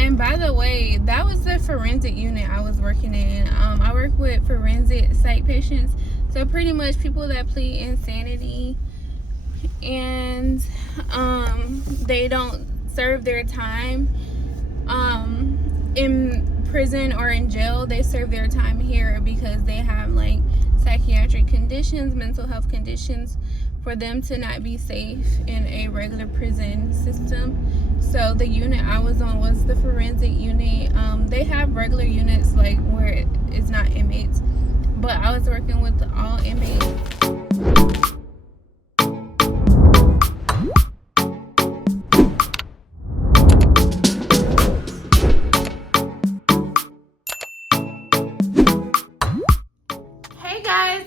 and by the way, that was the forensic unit I was working in. I work with forensic psych patients, so pretty much people that plead insanity and they don't serve their time in prison or in jail. They serve their time here because they have like psychiatric conditions, mental health conditions, for them to not be safe in a regular prison system. So the unit I was on was the forensic unit. They have regular units like where it's not inmates, but I was working with all inmates.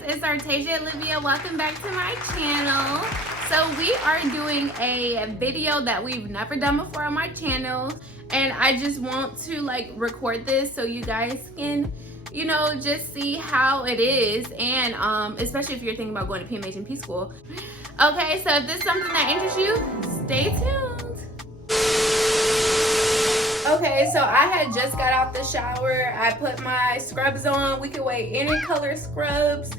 It's Artasia Olivia. Welcome back to my channel. So we are doing a video that we've never done before on my channel, and I just want to like record this so you guys can, you know, just see how it is, and especially if you're thinking about going to PMHNP school. Okay, so if this is something that interests you, stay tuned. Okay, so I had just got out the shower. I put my scrubs on. We can wear any color scrubs.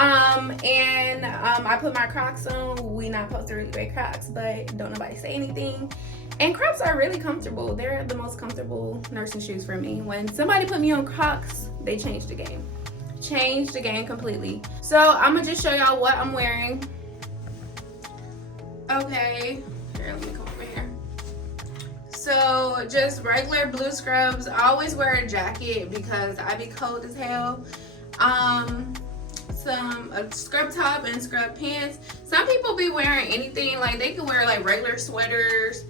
I put my Crocs on. We not supposed to really wear Crocs, but don't nobody say anything. And Crocs are really comfortable. They're the most comfortable nursing shoes for me. When somebody put me on Crocs, they changed the game. Changed the game completely. So I'm gonna just show y'all what I'm wearing. Okay, here, let me come over here. So just regular blue scrubs. I always wear a jacket because I be cold as hell. A scrub top and scrub pants. Some people be wearing anything, like they can wear like regular sweaters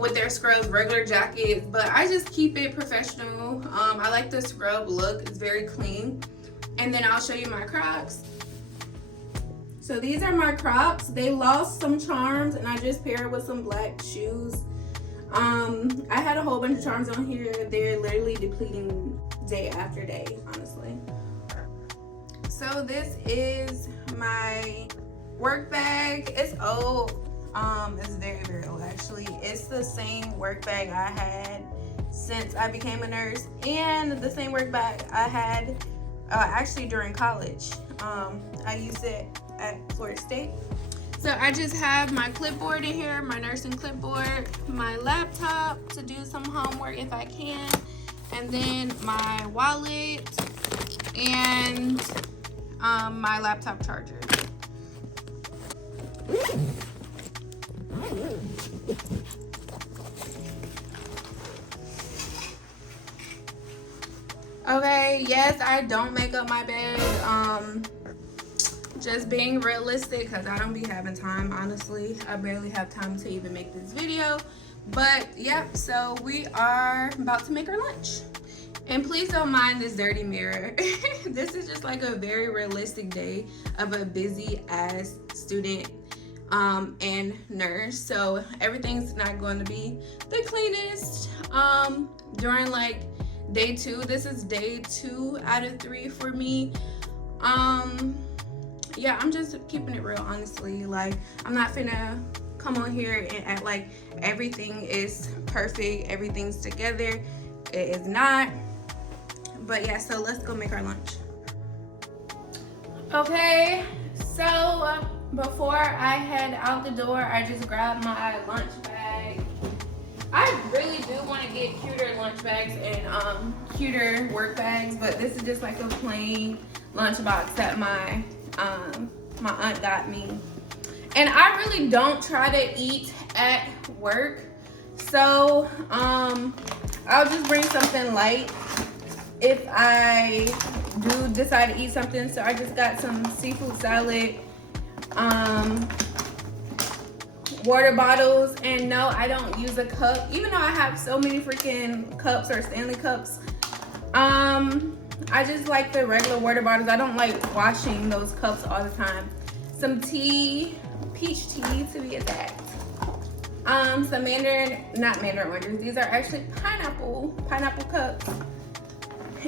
with their scrubs, regular jackets, but I just keep it professional. I like the scrub look. It's very clean. And then I'll show you my Crocs. So these are my Crocs. They lost some charms and I just paired with some black shoes. I had a whole bunch of charms on here. They're literally depleting day after day, honestly. So this is my work bag. It's old. It's very, very old actually. It's the same work bag I had since I became a nurse, and the same work bag I had actually during college. I used it at Florida State. So I just have my clipboard in here, my nursing clipboard, my laptop to do some homework if I can, and then my wallet and my laptop charger. Okay, yes, I don't make up my bed. Just being realistic, because I don't be having time, honestly. I barely have time to even make this video. But yep, so we are about to make our lunch. And please don't mind this dirty mirror. This is just like a very realistic day of a busy ass student and nurse. So everything's not going to be the cleanest during like day 2. This is day 2 out of 3 for me. Yeah, I'm just keeping it real, honestly. Like, I'm not finna come on here and act like everything is perfect, everything's together. It is not. But yeah, so let's go make our lunch. Okay, so before I head out the door, I just grabbed my lunch bag. I really do want to get cuter lunch bags and cuter work bags, but this is just like a plain lunch box that my aunt got me. And I really don't try to eat at work, so I'll just bring something light if I do decide to eat something. So I just got some seafood salad, water bottles, and no, I don't use a cup, even though I have so many freaking cups or Stanley cups. I just like the regular water bottles. I don't like washing those cups all the time. Some tea, peach tea to be exact. Some not mandarin oranges. These are actually pineapple cups.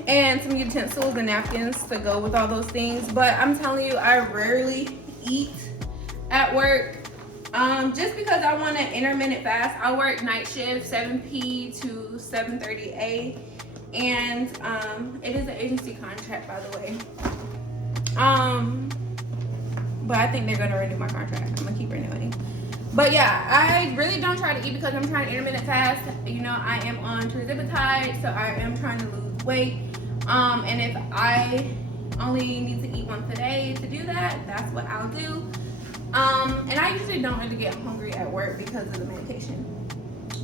And some utensils and napkins to go with all those things. But I'm telling you, I rarely eat at work. Just because I want an intermittent fast. I work night shift 7 p to 7:30 a, and it is an agency contract, by the way. But I think they're gonna renew my contract. I'm gonna keep renewing. But yeah, I really don't try to eat because I'm trying to intermittent fast. You know, I am on tirzepatide, so I am trying to lose weight. And if I only need to eat once a day to do that, that's what I'll do. And I usually don't really get hungry at work because of the medication.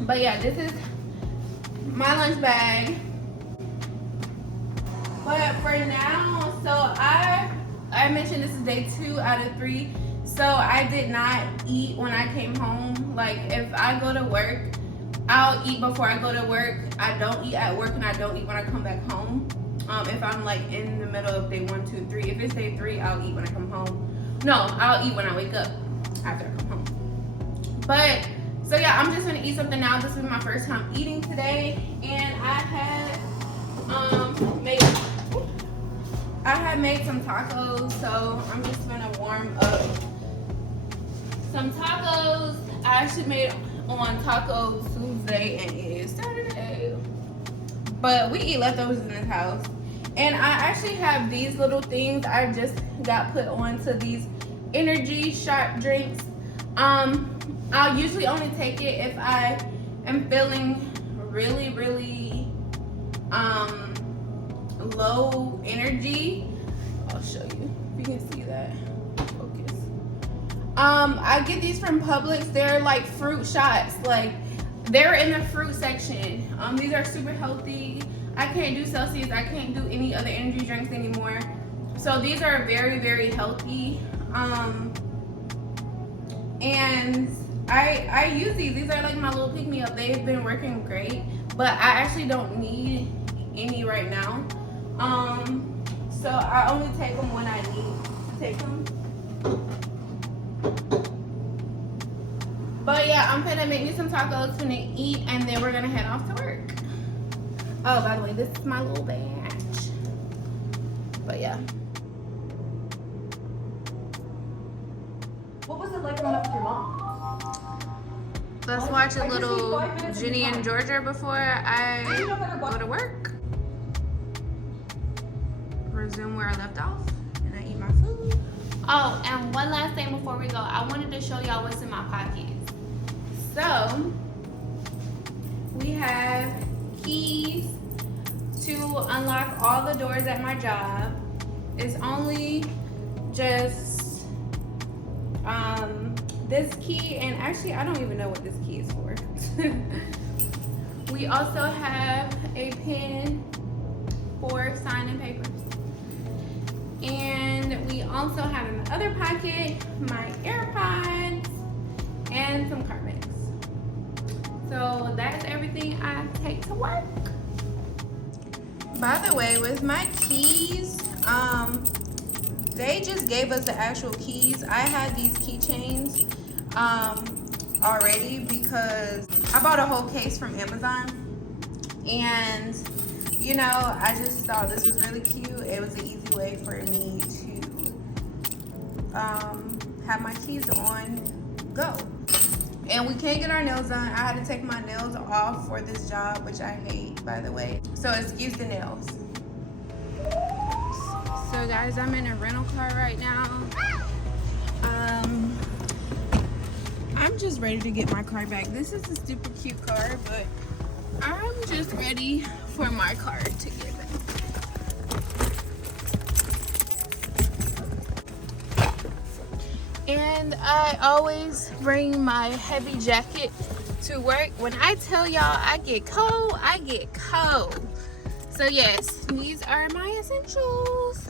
But yeah, this is my lunch bag. But for now, so I mentioned this is day 2 out of 3. So I did not eat when I came home. Like if I go to work, I'll eat before I go to work. I don't eat at work, and I don't eat when I come back home. If I'm like in the middle of day 1, 2, 3. If it's day 3, I'll eat when I come home. No, I'll eat when I wake up after I come home. But so yeah, I'm just gonna eat something now. This is my first time eating today, and I had made some tacos, so I'm just gonna warm up some tacos. I actually made on Taco Tuesday, and it is Saturday. But we eat leftovers in this house. And I actually have these little things I just got put onto these energy shot drinks. I'll usually only take it if I am feeling really, really low energy. I'll show you if you can see that. Focus. I get these from Publix. They're like fruit shots. Like they're in the fruit section. These are super healthy. I can't do Celsius. I can't do any other energy drinks anymore. So these are very, very healthy. And I use these. These are like my little pick-me-up. They've been working great, but I actually don't need any right now. So I only take them when I need to take them. But yeah, I'm gonna make me some tacos, gonna eat, and then we're gonna head off to work. Oh, by the way, this is my little batch. But yeah. What was it like growing up with your mom? Let's watch a little Ginny and Georgia before I go to work. Resume where I left off, and I eat my food. Oh, and one last thing before we go, I wanted to show y'all what's in my pockets. So we have keys to unlock all the doors at my job. It's only just this key, and actually I don't even know what this key is for. We also have a pen for signing papers. And we also have in the other pocket my AirPods and some Carmex. So that's everything I take to work. By the way, with my keys, they just gave us the actual keys. I had these keychains already because I bought a whole case from Amazon, and you know, I just thought this was really cute. It was an easy way for me to have my keys on go. And we can't get our nails done. I had to take my nails off for this job, which I hate, by the way. So excuse the nails. So guys, I'm in a rental car right now. I'm just ready to get my car back. This is a super cute car, but I'm just ready for my car to get back. And I always bring my heavy jacket to work. When I tell y'all I get cold, I get cold. So yes, these are my essentials.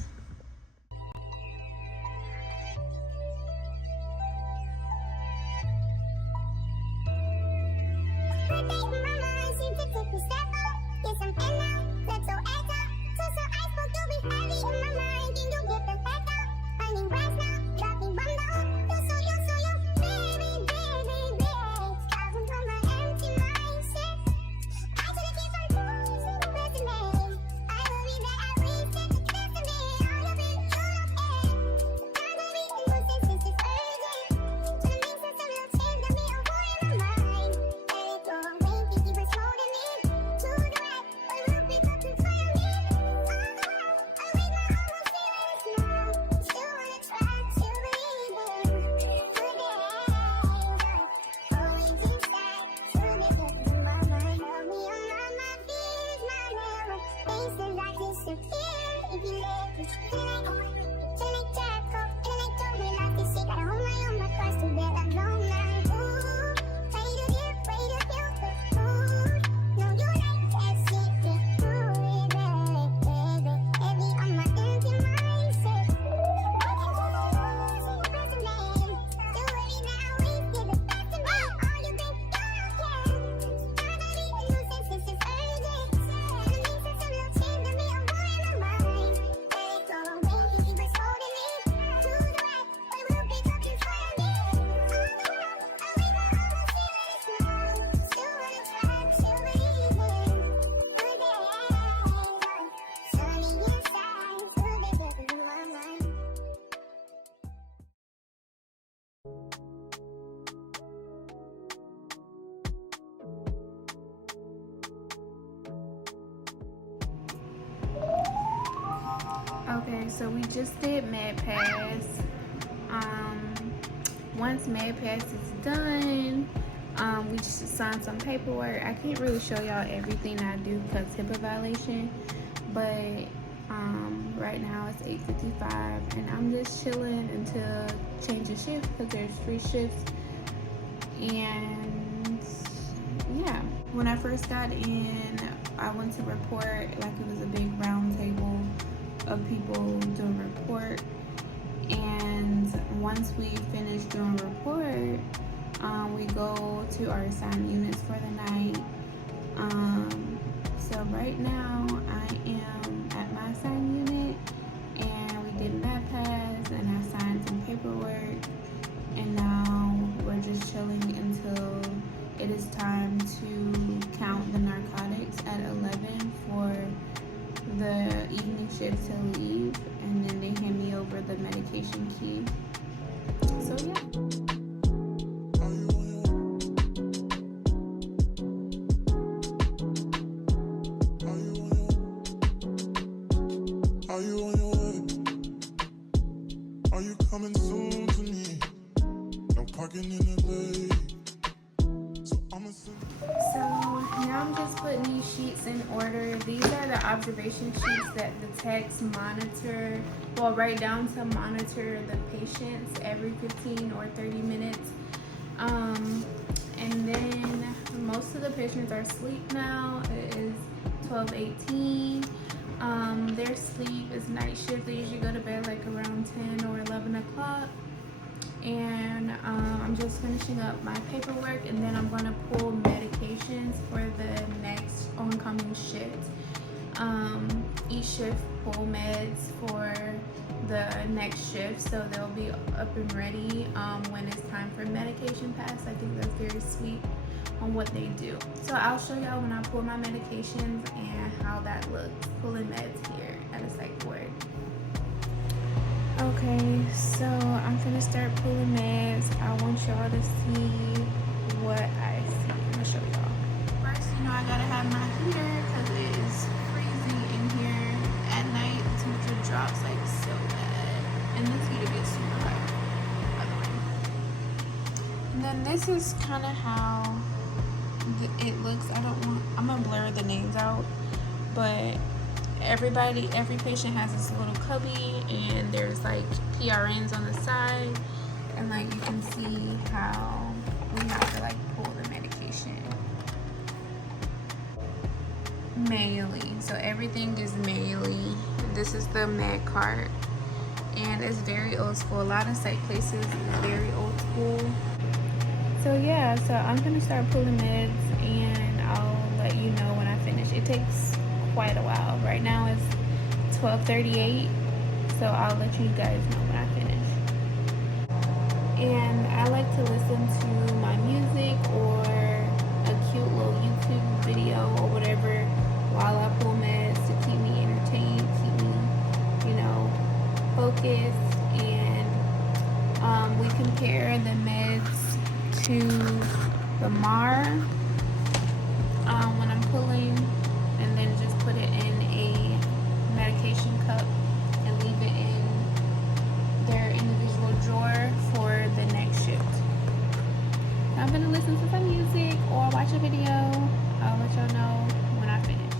So we just did MedPass. Once MedPass is done, we just signed some paperwork. I can't really show y'all everything I do because HIPAA violation, but right now it's 8:55 and I'm just chilling until change of shift because there's 3 shifts. And yeah, when I first got in, I went to report, like it was a big round table of people doing report. And once we finish doing report, we go to our assigned units for the night. So right now I am at my assigned unit, and we did MedPass and I signed some paperwork, and now we're just chilling until it is time to count the narcotics at 11 for the evening shift to leave, and then they hand me over the medication key. So yeah. Are you on your way? Are you coming soon to me? No parking in LA. So now I'm just putting these sheets in order. These are the observation sheets that the techs monitor, well, write down to monitor the patients every 15 or 30 minutes. And then most of the patients are asleep now. It is 12:18. Their sleep is night shift. They usually go to bed like around 10 or 11 o'clock. And I'm just finishing up my paperwork, and then I'm going to pull medications for the next oncoming shift. Each shift pull meds for the next shift, so they'll be up and ready when it's time for medication pass. I think that's very sweet on what they do. So I'll show y'all when I pull my medications and how that looks, pulling meds here at a psych ward. Okay, so I'm gonna start pulling meds. I want y'all to see what I see. I'm gonna show y'all. First, I gotta have my heater because it is freezing in here at night. The temperature drops like so bad, and this heater gets super hot, by the way. And then this is kind of how it looks. I'm gonna blur the names out, but every patient has this little cubby, and there's like PRNs on the side, and like you can see how we have to like pull the medication manually. So everything is manually. This is the med cart, and it's very old school. A lot of psych places is very old school. So yeah, so I'm gonna start pulling meds, and I'll let you know when I finish. It takes quite a while. Right now it's 12:38, so I'll let you guys know when I finish. And I like to listen to my music or a cute little YouTube video or whatever while I pull meds to keep me entertained, keep me, focused. And we compare the meds to the MAR when I'm pulling, and then just put it in a medication cup and leave it in their individual drawer for the next shift. I'm gonna listen to some music or watch a video. I'll let y'all know when I finish.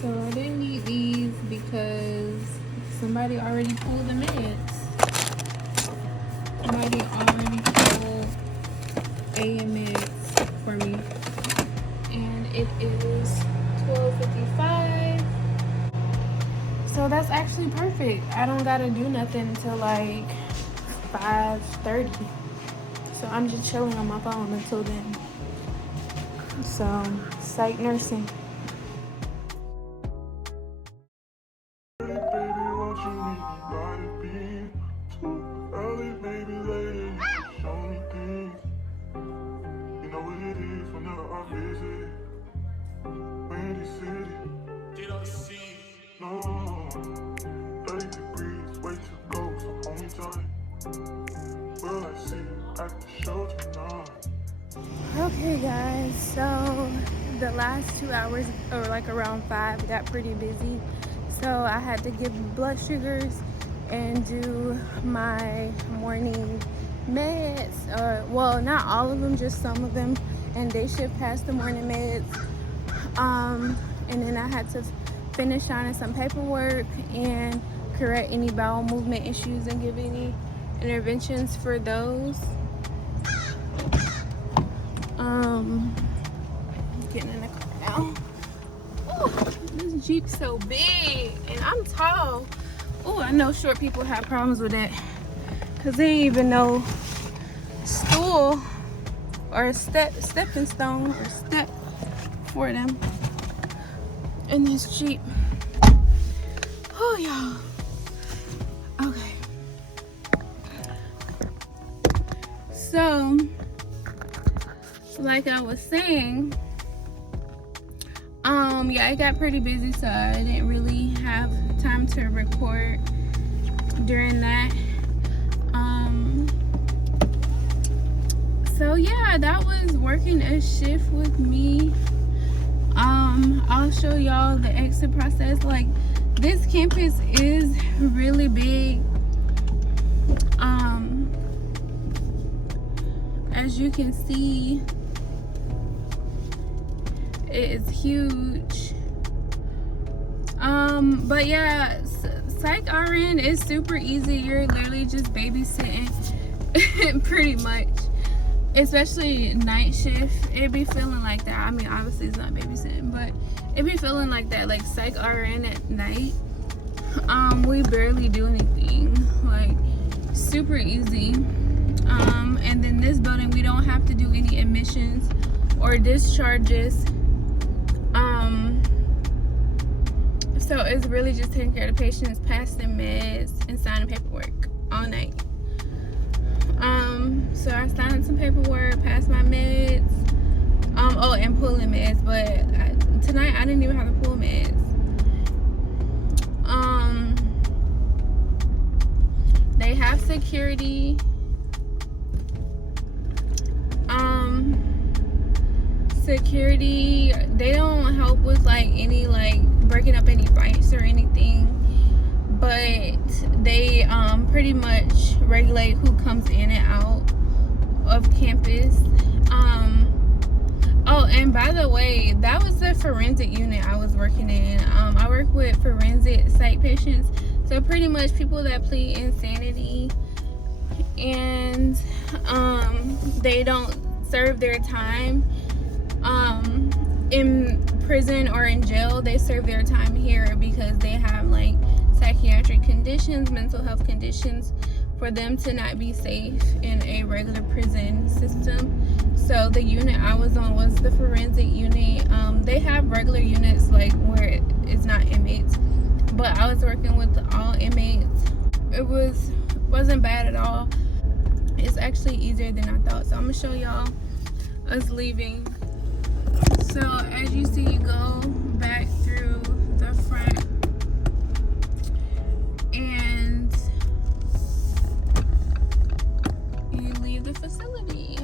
So I didn't need these because somebody already pulled the meds. Somebody already pulled AMX for me, and it is 12:55. So that's actually perfect. I don't gotta do nothing until like 5:30. So I'm just chilling on my phone until then. So psych nursing. Okay guys, so the last 2 hours, or like around 5, got pretty busy. So I had to give blood sugars and do my morning meds, or well, not all of them, just some of them, and day shift past the morning meds. And then I had to finish signing some paperwork and correct any bowel movement issues and give any interventions for those. Getting in the car now. Ooh, this Jeep's so big and I'm tall. Oh, I know short people have problems with that because they ain't even no stool or a stepping stone or step for them in this Jeep. Oh, y'all. Okay. So, like I was saying, yeah, it got pretty busy, so I didn't really have time to record during that. So yeah, that was working a shift with me. I'll show y'all the exit process. Like, this campus is really big. As you can see, it is huge. But yeah, Psych RN is super easy. You're literally just babysitting pretty much, especially night shift. It be feeling like that. I mean, obviously it's not babysitting, but it be feeling like that. Like Psych RN at night, we barely do anything. Like, super easy. And then this building, we don't have to do any admissions or discharges. So it's really just taking care of the patients, passing meds, and signing paperwork all night. So I signed some paperwork, passed my meds, oh, and pulling meds, but tonight I didn't even have to pull meds. They have security. Security, they don't help with like any like breaking up any fights or anything, but they pretty much regulate who comes in and out of campus. Oh, and by the way, that was the forensic unit I was working in. I work with forensic psych patients, so pretty much people that plead insanity and they don't serve their time in prison or in jail. They serve their time here because they have like psychiatric conditions, mental health conditions, for them to not be safe in a regular prison system. So the unit I was on was the forensic unit. They have regular units like where it's not inmates, but I was working with all inmates. It wasn't bad at all. It's actually easier than I thought. So I'm gonna show y'all us leaving. So as you see, you go back through the front and you leave the facility.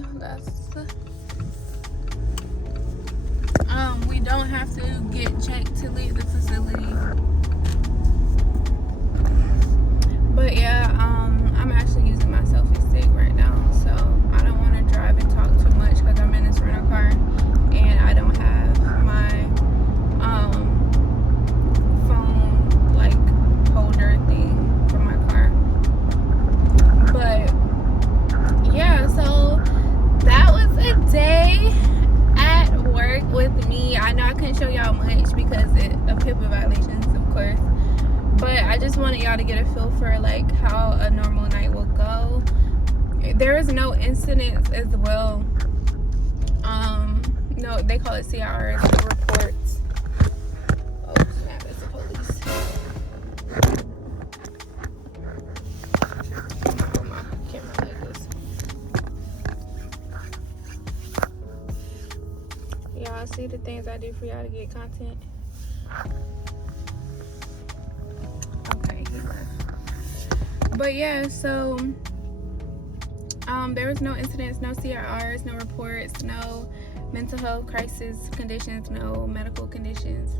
We don't have to get checked to leave the facility. But yeah, I'm actually using my selfie stick right now, so I don't want to drive and talk too much because I'm in this rental car and I don't have my phone like holder thing for my car. But yeah, so that was a day at work with me. I know I couldn't show y'all much because of HIPAA violations, of course, but I just wanted y'all to get a feel for like how a normal night will go. There is no incidents as well. No, they call it CRs, no reports. Oh snap, it's the police. Put my camera like this. Y'all see the things I do for y'all to get content? Okay. But yeah, so there was no incidents, no CRRs, no reports, no mental health crisis conditions, no medical conditions.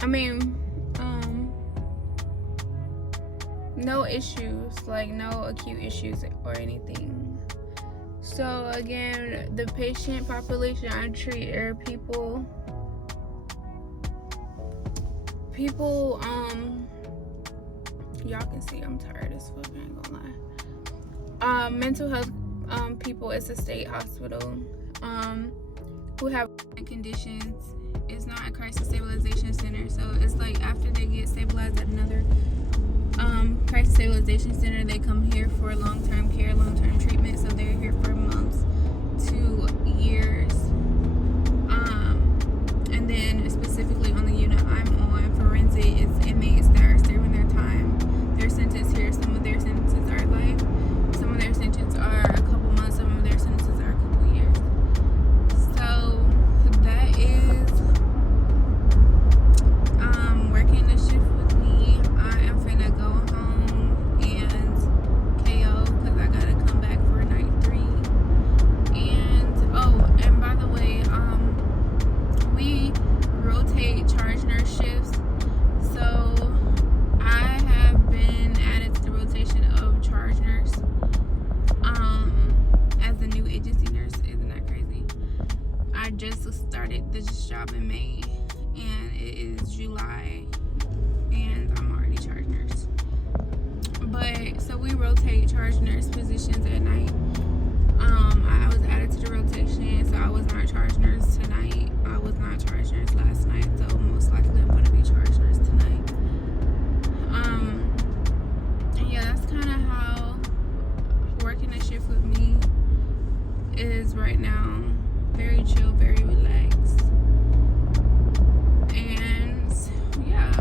I mean, No issues, like no acute issues or anything. So again, the patient population I treat are people, y'all can see I'm tired as fuck, I ain't gonna lie. Mental health people. It's a state hospital who have conditions. It's not a crisis stabilization center, so it's like after they get stabilized at another crisis stabilization center, they come here for long-term care, long-term treatment. So they're here for months to years. And then specifically on the unit I'm on, forensic, it's inmates that are serving their time. Their sentence here, some of their sentences are life, some of their sentences are a couple months, some of their sentences are a couple years. So that is working the shift with me. I am finna go home and KO because I gotta come back for night 3. And by the way, we rotate charge nurse shifts. So I have been added to the rotation of charge nurse as a new agency nurse. Isn't that crazy? I just started this job in May and it is July and I'm already charge nurse. But so we rotate charge nurse positions at night. I was added to the rotation, so I was not charge nurse tonight. I was not charge nurse last night, so most likely I'm going to be charge nurse tonight. Yeah, that's kind of how working a shift with me is right now. Very chill, very relaxed. And yeah.